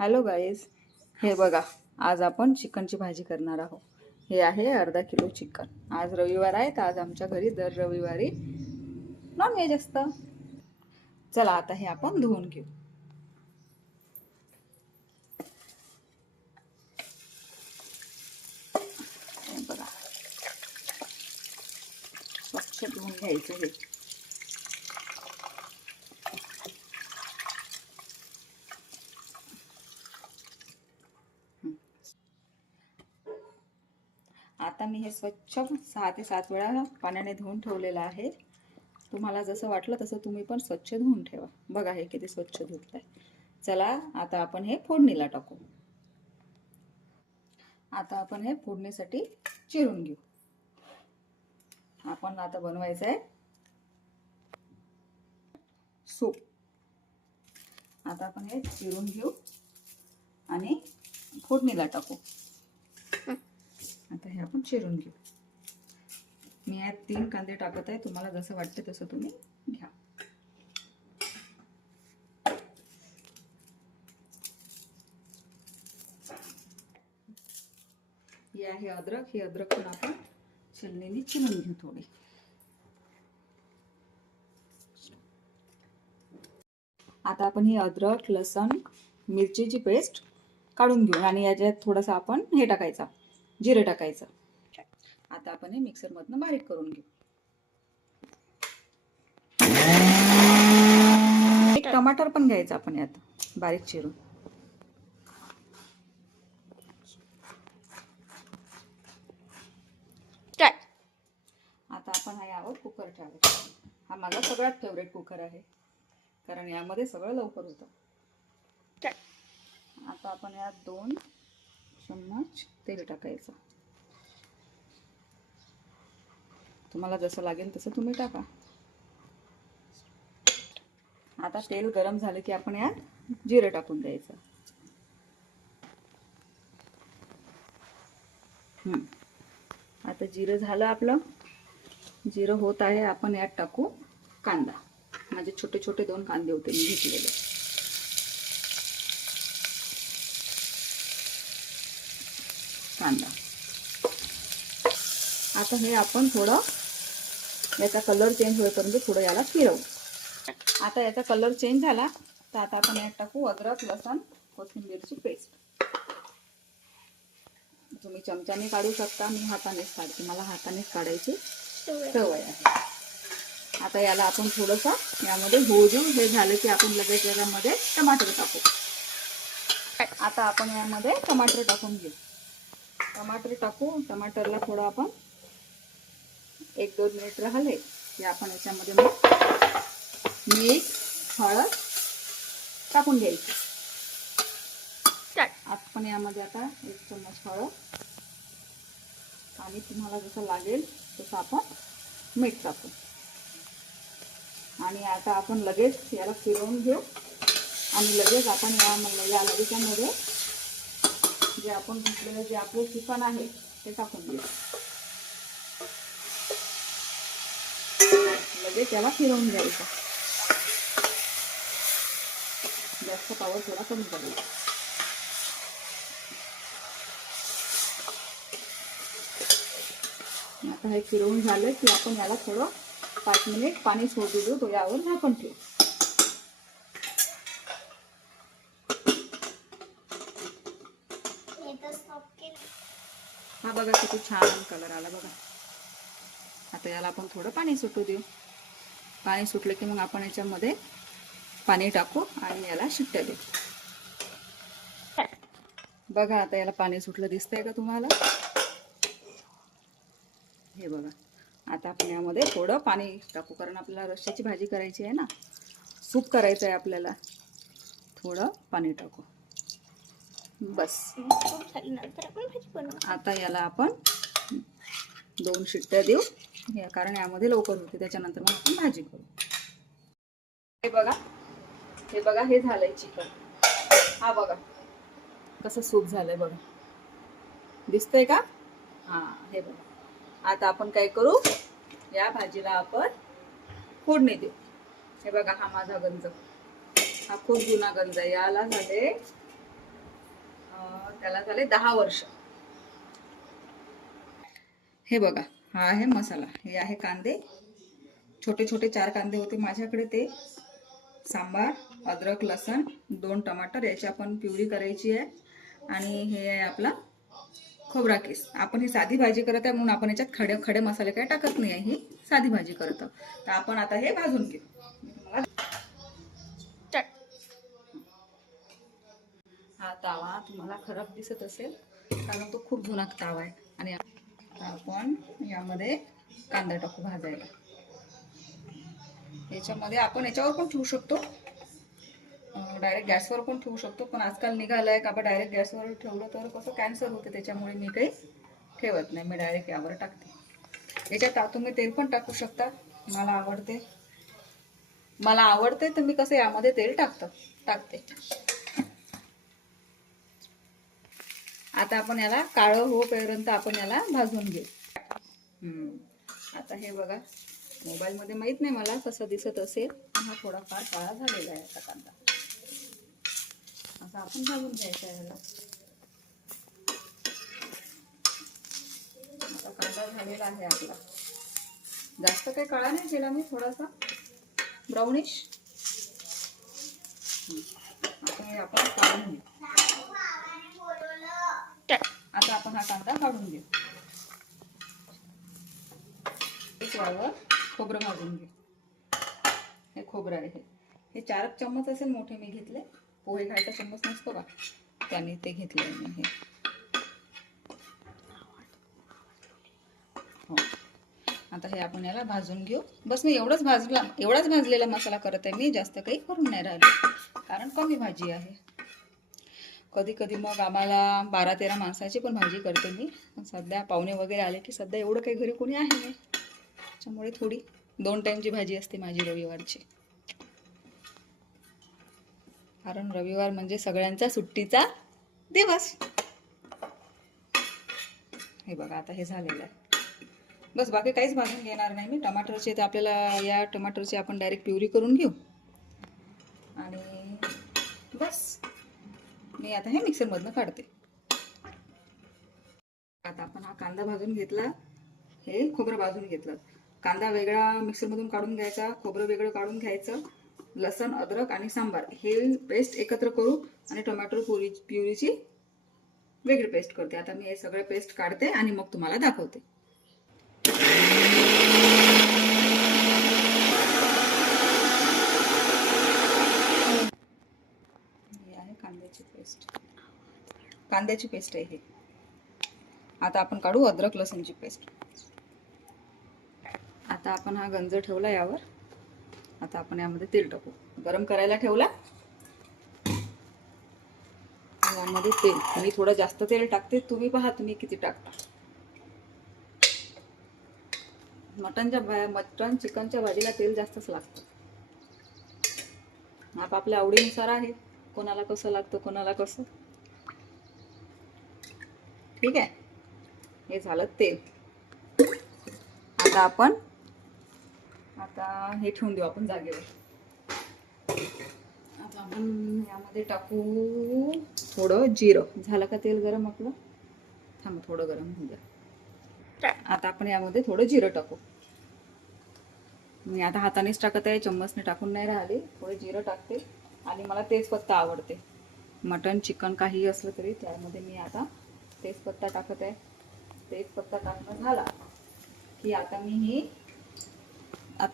Hello guys, हे बघा, आज आपण चिकनची भाजी करणार आहोत. हे आहे अर्धा किलो चिकन. आज रविवार आहे तर आज आमच्या घरी दर रविवारी नॉनव्हेज असतं. चला आता हे आपण धुवून घेऊ. हे बघा, स्वच्छ धुवून घ्यायचं हे. आता मी हे स्वच्छ 6 ते 7 वेळा पाण्याने धुवून ठेवलेलं आहे. तुम्हाला जसं वाटलं तसं तुम्ही पण स्वच्छ धुवून ठेवा. बघा हे किती स्वच्छ धुतलंय. चला आता आपण हे फोडणीला टाकू. आता आपण हे फोडणीसाठी चिरून घेऊ. आपण आता बनवायचं आहे सूप. आता आपण हे चिरून घेऊ आणि फोडणीला टाकू. आता हे आपण चिरून घेऊ. मी यात 3 कांदे टाकत आहे. तुम्हाला जसं वाटतं तसं तुम्ही घ्या. हे आहे अद्रक. हे अद्रक पण आपण छलनीने चिरून घेऊ थोडी. आता आपण ही अद्रक, लसण, मिरचीची पेस्ट काढून घेऊ आणि याच्यात थोडंसं आपण हे टाकायचं, जिरे टाकायचं. आता आपण हे मिक्सर मधनं बारीक करून घेऊ. एक टमाटर पण घ्यायचं आपण यात बारीक चिरून. आता आपण यावर कुकर ठेवायचा. हा माझा सगळ्यात फेवरेट कुकर आहे, कारण यामध्ये सगळं लवकर होतं. आता आपण यात 2 चम्मच तेल टाकायचं. तुम्हाला जसं लागेल तसं तुम्ही टाका. आता तेल गरम झालं की आपण यात जिरे टाकून द्यायचं. आता जिरं झालं आपलं. जिरं होत आहे. आपण यात टाकू कांदा. माझे छोटे छोटे 2 कांदे होते मी घेतलेले. कांदा. आता हे आपण थोडं याचा कलर चेंज होईपर्यंत थोडं याला फिरवू. आता याचा कलर चेंज झाला तर आता आपण यात टाकू अद्रक, लसण, कोथिंबीरची पेस्ट. तुम्ही चमच्याने काढू शकता. मी हातानेच काढते. मला हातानेच काढायची सवय आहे. आता याला आपण थोडंसं यामध्ये होऊ देऊ. हे झालं की आपण लगेच यामध्ये टमाटर टाकू. आता आपण यामध्ये टमाटर टाकून घेऊ. टमाटर टाकू. टमाटरला थोडं आपण 1-2 मिनिट राहिले की आपण याच्यामध्ये मीठ, हळद टाकून घ्यायची. आपण यामध्ये आता 1 चम्मच हळद आणि तुम्हाला जसं लागेल तसं आपण मीठ टाकू. आणि आता आपण लगेच याला फिरवून घेऊ आणि लगेच आपण या लगेच्यामध्ये जे आपण घेतलेलं जे आपलं चिकन आहे ते टाकून घेऊ. लगेच याला फिरवून घ्यायचं. जास्त पावर थोडा कमी करायचा. आता हे फिरवून झालं की आपण याला थोडं 5 मिनिट पाणी सोडू देऊ. तो यावर झाकण ठेवू. हा बघा किती छान कलर आला बघा. आता याला आपण थोडं पाणी सुटू देऊ. पाणी सुटलं की मग आपण याच्यामध्ये पाणी टाकू आणि याला शिट्ट्या देऊ. बघा आता याला पाणी सुटलं दिसतंय का तुम्हाला? हे बघा. आता आपण यामध्ये थोडं पाणी टाकू, कारण आपल्याला रश्श्याची भाजी करायची आहे ना, सूप करायचं आहे आपल्याला. थोडं पाणी टाकू बस. आता याला आपण 2 शिट्ट्या देऊ, कारण यामध्ये लवकर होते. त्याच्यानंतर मग आपण भाजी करू. हे बघा हे झालंय चिकन. हा बघा कसं सूप झालंय बघा. दिसतंय का? हा हे बघा. आता आपण काय करू, या भाजीला आपण फोडणी देऊ. हे बघा हा माझा गंज. हा खूप जुना गंज आहे. याला झाले त्याला झाले 10 वर्ष. हे बघा, हा आहे मसाला, हे आहे कांदे, छोटे छोटे 4 कांदे होते माझ्याकडे ते, सांबार, अद्रक लसण, 2 टमाटर, याची आपण प्युरी करायची आहे. आणि हे आहे आपला खोबरा केस. आपण ही साधी भाजी करत आहे म्हणून आपण याच्यात खडे खडे मसाले काय टाकत नाही आहे, ही साधी भाजी करत. तर आपण आता हे भाजून घेऊ. हा तावा तुम्हाला खराब दिसत असेल कारण तो खूप जुना तावा आहे. आणि आपण यामध्ये कांदा टाकू भाजायला. याच्यामध्ये आपण याच्यावर पण ठेवू शकतो, डायरेक्ट गॅसवर पण ठेवू शकतो, पण आजकाल निघालाय का आपण डायरेक्ट गॅसवर ठेवलं तर कसं कॅन्सर होते, त्याच्यामुळे मी काही ठेवत नाही, मी डायरेक्ट यावर टाकते. याच्यात तुम्ही तेल पण टाकू शकता, मला आवडते तर मी कसं यामध्ये तेल टाकते. आता आपण याला काळं होईपर्यंत आपण याला भाजून घेऊ. आता हे बघा, मोबाईल मध्ये माहित नाही मला कसं दिसत असेल, हा थोडाफार काळा झालेला आहे आता कांदा. आता आपण भाजून घ्यायचा याला. आता कांदा झालेला आहे आपला, जास्त काही काळा नाही केला मी, थोडासा ब्राउनिश. आता हे आपण काढून घेऊ. आता आपण हा कांदा काढून घेऊ. यावर खोबरं भाजून घेऊ. हे खोबरं आहे, हे 4 चम्मच असेल मोठे मी घेतले, पोहे खायचा चम्मच नसतो का, त्याने ते घेतले मी हे. हो, आता हे आपण याला भाजून घेऊ. बस मी एवढाच भाजलेला मसाला करत आहे मी, जास्त काही करून नाही राहिले कारण कमी भाजी आहे. कधी कधी मग आम्हाला 12-13 माणसाची पण भाजी करते मी. सध्या पाहुणे वगैरे आले की सध्या एवढं काही घरी कोणी आहे नाही, त्याच्यामुळे थोडी 2 टाइमची भाजी असते माझी रविवारची. कारण रविवार म्हणजे सगळ्यांचा सुट्टीचा दिवस. हे बघा, आता हे झालेलं आहे. बस बाकी काहीच भाजून घेणार नाही मी. टमाटरचे ते आपल्याला, या टमाटरची आपण डायरेक्ट प्युरी करून घेऊ. आणि बस मी आता हे मिक्सरमधनं काढते. आता आपण हा कांदा भाजून घेतला, हे खोबरं भाजून घेतलं. कांदा वेगळा मिक्सरमधून काढून घ्यायचा, खोबरं वेगळं काढून घ्यायचं, लसण, अद्रक आणि सांबार हे पेस्ट एकत्र करू आणि टोमॅटो प्युरीची वेगळी पेस्ट करते. आता मी हे सगळे पेस्ट काढते आणि मग तुम्हाला दाखवते. हे आहे कांद्याची पेस्ट आहे हे. आता आपण काढू अद्रक लसणची पेस्ट. आता आपण हा गंज ठेवला यावर. आता आपण यामध्ये तेल टाकू. गरम करायला ठेवला, यामध्ये तेल, मी थोडं जास्त तेल टाकते, तुम्ही पहा तुम्ही किती टाकता. मटन चिकनच्या भाजीला तेल जास्तच लागतं. आपल्या आवडीनुसार आहे, कोणाला कसं लागतं कोणाला कसं. ठीक आहे, हे झालं तेल. आता हे ठेवून देऊ आपण जागेवर. आता आपण यामध्ये टाकू थोडं जिरं. झालं का तेल गरम आपलं? थांबा थोडं गरम होऊ द्या. आता आपण यामध्ये थोडं जिरं टाकू. मी आता हातानेच टाकत आहे, चम्मचने टाकून नाही राहिले. थोडं जिरं टाकते आणि मला तेजपत्ता आवडते. मटन चिकन काही असलं तरी त्यामध्ये मी आता तेजपत्ता टाकत आहे. तेजपत्ता टाकणं झाला की आता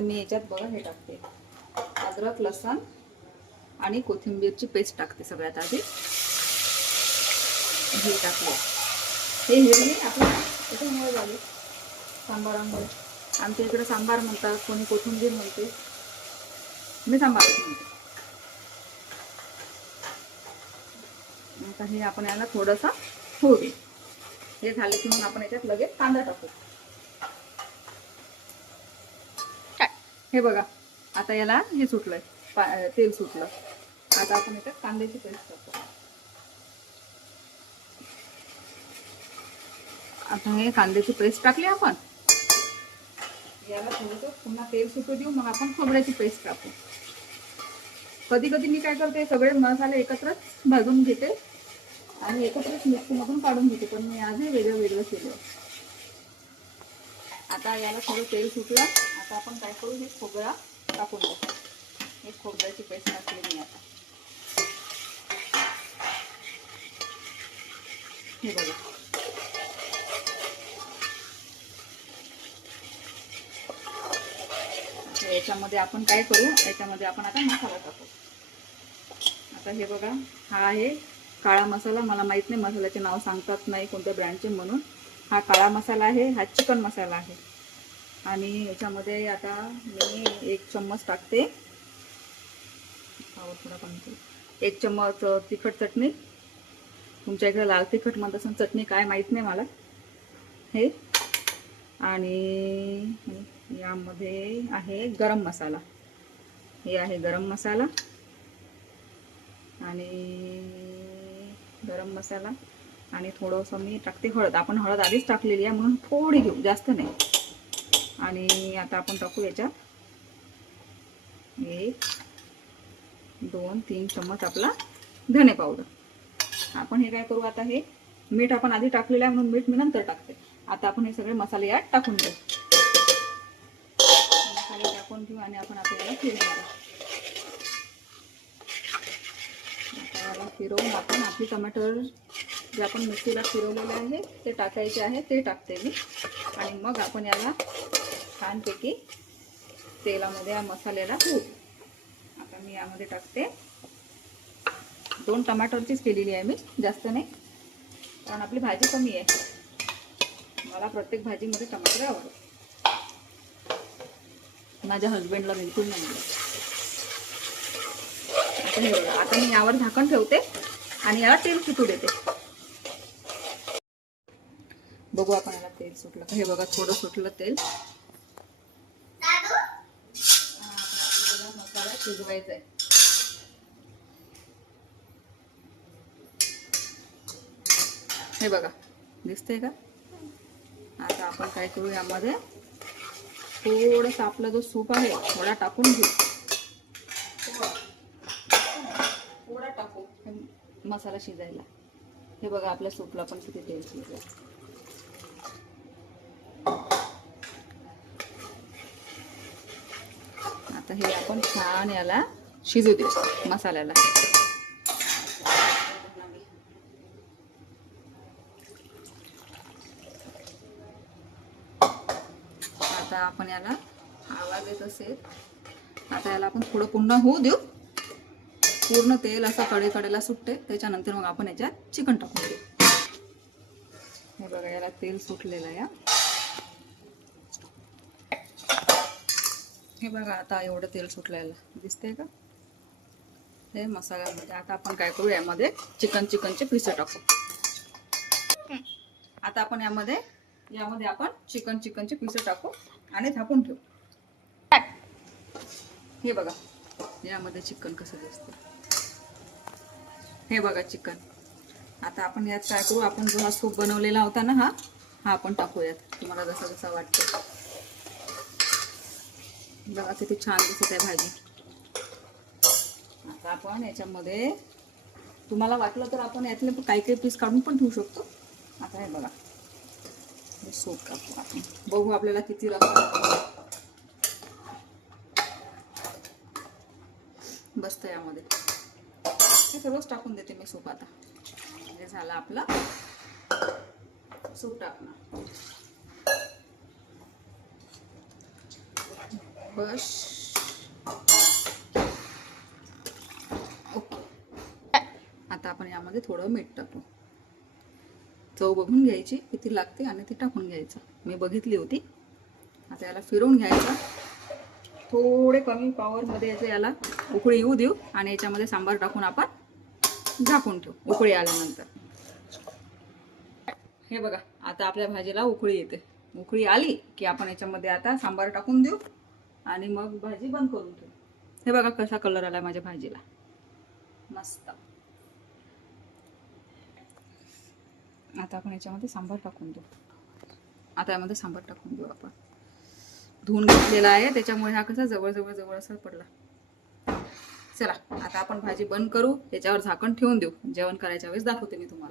मी याच्यात बघा हे टाकते, अद्रक लसण आणि कोथिंबीरची पेस्ट टाकते. सगळ्यात आधी हे टाकले. हे हिरवी आपल्या त्याच्यामुळे झाली सांबारामुळे. आमच्या इकडे सांबार म्हणतात, कोणी कोथिंबीर म्हणते, मी सांबार म्हणते. आता हे आपण याला थोडंसं होऊ दे. हे झाले की मग आपण याच्यात लगेच कांदा टाकू. हे बघा, आता याला हे सुटलंय, तेल सुटलं. आता आपण याच्यात कांद्याची पेस्ट टाकू. आता हे कांद्याची पेस्ट टाकली आपण, याला थोडंसं पुन्हा तेल सुटू देऊ, मग आपण खोबऱ्याची पेस्ट टाकू. कधी कधी मी काय करते, सगळे मसाले एकत्रच भाजून घेते आणि एकत्रच मिक्सीमधून काढून घेते, पण मी आजही वेगळं वेगळं केलं. आता याला थोडं तेल सुटलं. आता आपण काय करू, हे खोबरा टाकून टाकू. हे खोबऱ्याची पेस्ट टाकली मी आता. हे बघा, याच्यामध्ये आपण काय करू, याच्यामध्ये आपण आता मसाला टाकू. आता हे बघा, हा आहे काळा मसाला. मला माहित नाही मसाल्याचे नाव सांगतात नाही कोणत्या ब्रँडचे म्हणून. हा काळा मसाला आहे, हा चिकन मसाला आहे. आणि याच्यामध्ये आता मी 1 चम्मच टाकते. थोडा कमी, 1 चम्मच तिखट चटणी. तुमच्या इकडे लाल तिखट म्हणत असेल चटणी, काय माहित नाही मला हे. आणि यामध्ये आहे गरम मसाला. हे आहे गरम मसाला. आणि गरम मसाला आणि थोडंसं मी टाकते हळद. आपण हळद आधीच टाकलेली आहे म्हणून थोडी घेऊ, जास्त नाही. आणि आता आपण टाकू याच्यात 1 2 3 चम्मच आपला धने पावडर. आपण हे काय करू, आता हे मीठ आपण आधी टाकलेलं आहे म्हणून मीठ मी नंतर टाकते. आता आपण हे सगळे मसाले यात टाकून देऊ. मसाले टाकून घेऊ आणि आपण आपल्याला फिरवून घेऊ. आता फिरवून आपण आपली टमाटर जे आपण मिक्सीला फिरवलेले आहे ते टाकायचे आहे, ते टाकते मी. आणि मग आपण याला छानपैकी तेलामध्ये या मसाल्याला होऊ. आता मी यामध्ये टाकते 2 टमाटरचीच केलेली आहे मी, जास्त नाही, कारण आपली भाजी कमी आहे. मला प्रत्येक भाजीमध्ये टमाटर आवडतात, माझ्या हस्बंडला बिलकुल नाही आवडत. आता हे बघा, आता मी यावर झाकण ठेवते आणि याला तेल सुटू देते. बघू आपण याला तेल सुटलं का. हे बघा, थोडं सुटलं तेल. मसाला शिजवायचा आहे. हे बघा, दिसतंय का. आता आपण काय करू, यामध्ये थोडंसं आपला जो सूप आहे थोडा टाकून घेऊ. थोडा टाकू मसाला शिजायला. हे बघा, आपल्या सूपला पण किती तेल शिजलं. आता हे आपण छान याला शिजू देऊ मसाल्याला. आता आपण याला आवाज येत असेल. आता याला आपण थोडं पुन्हा होऊ देऊ. पूर्ण तेल असं कडेकडेला सुटते, त्याच्यानंतर मग आपण याच्यात चिकन टाकून देऊ. हे बघा, याला तेल सुटलेलं आहे. हे बघा, आता एवढं तेल सुटलेलं दिसतंय का हे मसाल्यामध्ये. आता आपण काय करू, यामध्ये चिकनचे पीस टाकू. आता आपण यामध्ये आपण चिकनचे पीस टाकू आणि झाकून ठेवू. हे बघा, यामध्ये चिकन कसं दिसतं. हे बघा चिकन. आता आपण यात काय करू, आपण जो हा सूप बनवलेला होता ना, हा आपण टाकूयात. तुम्हाला जसं जसं वाटतं. बघा किती छान दिसत आहे भाजी. आता आपण याच्यामध्ये तुम्हाला वाटलं तर आपण यातले काही पीस काढून पण ठेवू शकतो. आता हे बघा, हे सूप टाकू आपण. बघू आपल्याला किती रस्सा बसतं यामध्ये. हे सर्वच टाकून देते मी सूप. आता हे झालं आपलं सूप टाकणं. बस ओके. आता आपण यामध्ये थोडं मीठ टाकू. चव बघून घ्यायची किती लागते आणि ती टाकून घ्यायचं. मी बघितली होती. आता याला फिरवून घ्यायचं. थोडे कमी पॉवरमध्ये याचं याला उकळी येऊ देऊ आणि याच्यामध्ये सांबार टाकून आपण झाकून ठेवू उकळी आल्यानंतर. हे बघा, आता आपल्या भाजीला उकळी येते. उकळी आली की आपण याच्यामध्ये आता सांबार टाकून देऊ आणि मग भाजी बंद करून ठेवू. हे बघा कसा कलर आला माझ्या भाजीला, मस्त. आता आपण याच्यामध्ये सांबार टाकून देऊ. आता यामध्ये सांबार टाकून देऊ. आपण धुवून घेतलेला आहे त्याच्यामुळे हा कसा जवळ जवळ जवळ असा पडला. चला आता आपण भाजी बंद करू, याच्यावर झाकण ठेवून देऊ. जेवण करायच्या वेळेस दाखवते मी तुम्हाला.